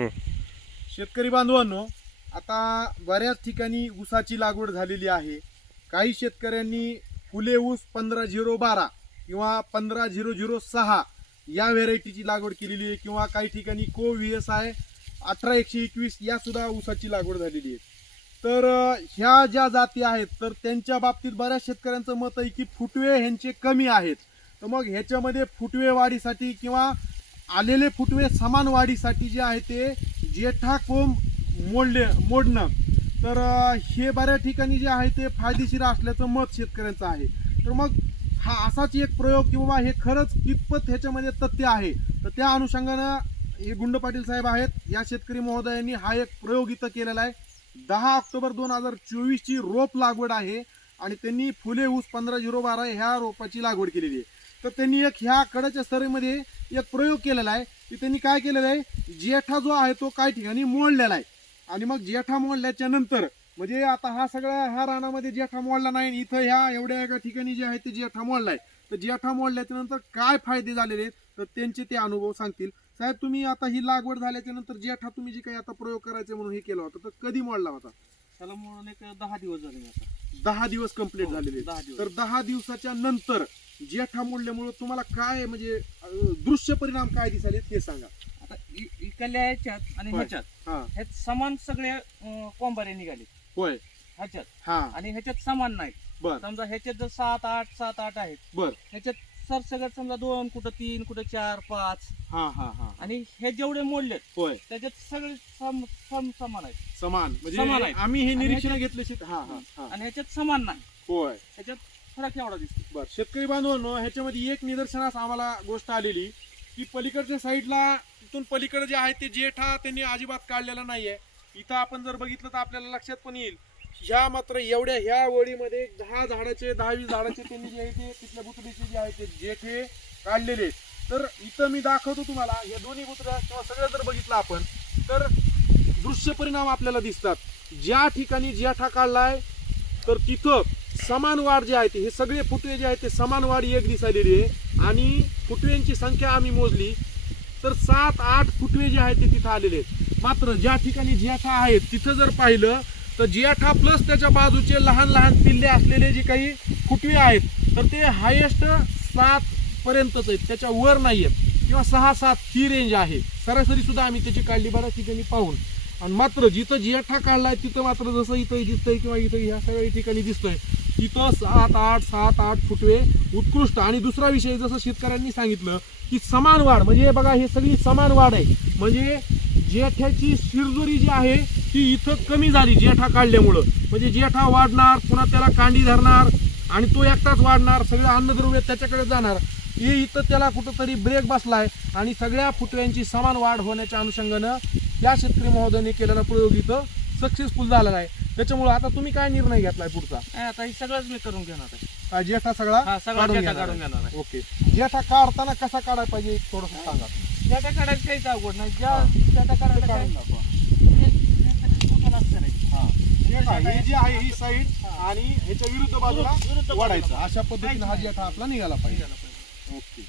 शेतकरी बांधवांनो आता बऱ्याच ठिकाणी ऊसाची लागवड झालेली आहे. काही शेतकऱ्यांनी फुले ऊस पंधरा झिरो बारा किंवा पंधरा झिरो झिरो सहा या व्हेरायटीची लागवड केलेली आहे किंवा काही ठिकाणी को व्ही एस आय अठरा एकशे एकवीस यासुद्धा ऊसाची लागवड झालेली आहे. तर ह्या ज्या जाती आहेत तर त्यांच्या बाबतीत बऱ्याच शेतकऱ्यांचं मत आहे की फुटवे ह्यांचे कमी आहेत. तर मग ह्याच्यामध्ये फुटवे वाढीसाठी किंवा आलेले फुटवे समान वाढीसाठी जे आहे ते जेठा कोंब मोडले मोडणं. तर हे बऱ्याच ठिकाणी जे आहे ते फायदेशीर असल्याचं मत शेतकऱ्यांचं आहे. तर मग हा असाच एक प्रयोग किंवा हे खरंच कितपत ह्याच्यामध्ये तथ्य आहे? तर त्या अनुषंगानं हे गुंड पाटील साहेब आहेत. या शेतकरी महोदयांनी हा एक प्रयोग इथं केलेला आहे. दहा ऑक्टोबर दोन हजार चोवीसची रोप लागवड आहे आणि त्यांनी फुले ऊस पंधरा झिरो बारा ह्या रोपाची लागवड केलेली आहे. तर त्यांनी एक ह्या कडाच्या स्तरीमध्ये एक प्रयोग केलेला आहे. की त्यांनी काय केलेलं आहे? जेठा जो आहे तो काही ठिकाणी मोडलेला आहे. आणि मग जेठा मोडल्याच्या नंतर म्हणजे आता हा सगळा ह्या रानामध्ये जेठा मोडला नाही इथं ह्या एवढ्या एका ठिकाणी जे आहे ते जेठा मोडलाय तर जेठा मोडल्याच्या नंतर काय फायदे झालेले आहेत? तर त्यांचे ते अनुभव सांगतील. साहेब तुम्ही आता ही लागवड झाल्याच्यानंतर जेठा तुम्ही जे काही आता प्रयोग करायचे म्हणून हे केला होता तर कधी मोडला होता? त्याला म्हणून एक दहा दिवस झाले आता. दहा दिवस कंप्लीट हो, झालेले. तर दहा दिवसाच्या नंतर जेठा मोडल्यामुळे तुम्हाला काय म्हणजे दृश्य परिणाम काय दिसाले ते सांगा. आता इ- इकडल्या ह्याच्यात आणि होय. ह्याच्यात हा. ह्यात समान सगळे अं, कोंबारे निघाले. होय. ह्याच्यात. हा. आणि ह्याच्यात समान नाही बर. समजा ह्याच्यात जर सात आठ सात आठ आहेत. बर. ह्याच्यात सर सगळ्यात समजा दोन कुठं तीन कुठं चार पाच. हा हा हा. आणि हे जेवढे मोडलेत होय. त्याच्यात सगळे सम सम समान आहेत. समान. समान म्हणजे आहेत. आम्ही हे आणि निरीक्षण घेतले शेत हा हा हा. आणि ह्याच्यात समान नाही. होय. ह्याच्यात फरक एवढा दिसतो. बर शेतकरी बांधवांनो ह्याच्यामध्ये एक निदर्शनास आम्हाला गोष्ट आलेली की पलीकडच्या साईडला तिथून पलीकडे जे आहे ते जेठा त्यांनी अजिबात काढलेला नाहीये. इथं आपण जर बघितलं तर आपल्याला लक्षात पण येईल ह्या मात्र एवढ्या ह्या वळीमध्ये दहा झाडाचे दहावीस झाडाचे त्यांनी जे आहे ते तिथल्या बुतडीचे जे आहे ते जेठे काढलेले आहेत. तर इथं मी दाखवतो तुम्हाला या दोन्ही बुतड्या किंवा सगळं जर बघितलं आपण तर दृश्य परिणाम आपल्याला दिसतात. ज्या ठिकाणी जेठा काढलाय तर तिथं समान वाढ जे आहे हे सगळे फुटवे जे आहेत ते समान वाढ एक दिसालेली आहे. आणि फुटव्यांची संख्या आम्ही मोजली तर सात आठ फुटवे जे आहेत ते तिथं आलेले आहेत. मात्र ज्या ठिकाणी जियाठा आहेत तिथं जर पाहिलं तर जेठा प्लस त्याच्या बाजूचे लहान लहान पिल्ले असलेले जे काही फुटवे आहेत तर ते हायेस्ट सात पर्यंतच आहेत. त्याच्या वर नाही आहेत. किंवा सहा सात ही रेंज आहे. सरासरी सुद्धा आम्ही त्याची काढली बऱ्याच ठिकाणी पाहून. आणि मात्र जिथं जेठा काढलाय तिथं मात्र जसं इथं दिसतंय किंवा इथं ह्या सगळ्या ठिकाणी दिसतंय तिथं सात आठ सात आठ फुटवे उत्कृष्ट. आणि दुसरा विषय जसं शेतकऱ्यांनी सांगितलं की समान वाढ. म्हणजे हे बघा हे सगळी समान वाढ आहे. म्हणजे जेठ्याची शिरजोरी जी आहे ती इथं कमी झाली जेठा काढल्यामुळं. म्हणजे जेठा वाढणार पुन्हा त्याला कांडी धरणार आणि तो एकटाच वाढणार सगळं अन्नद्रव्य त्याच्याकडे जाणार. हे इथं त्याला कुठंतरी ब्रेक बसलाय. आणि सगळ्या फुटव्यांची समान वाढ होण्याच्या अनुषंगानं या शेतकरी महोदयाने केलेला प्रयोग इथं सक्सेसफुल झालेला आहे. त्याच्यामुळे आता तुम्ही काय निर्णय घेतलाय पुढचा नाही, आता हे सगळंच मी करून घेणार आहे हा, जेठा सगळा हा सगळा काढून डेटा घेणार काढून आहे. घेणार आहे ओके जेठा काढताना कसा काढायला पाहिजे थोडस सांगा डेटा काढायला काहीच अवघड नाही ज्या. डेटा काढायला काय काढून दाखवा. कुठं लागतं नाही. हा. हे हे जे आहे ही साईड आणि ह्याच्या विरुद्ध बाजूला विरुद्ध बाजूला. वाढायचं अशा पद्धतीने हा जेठा आपला निघाला पाहिजे निघाला पाहिजे. ओके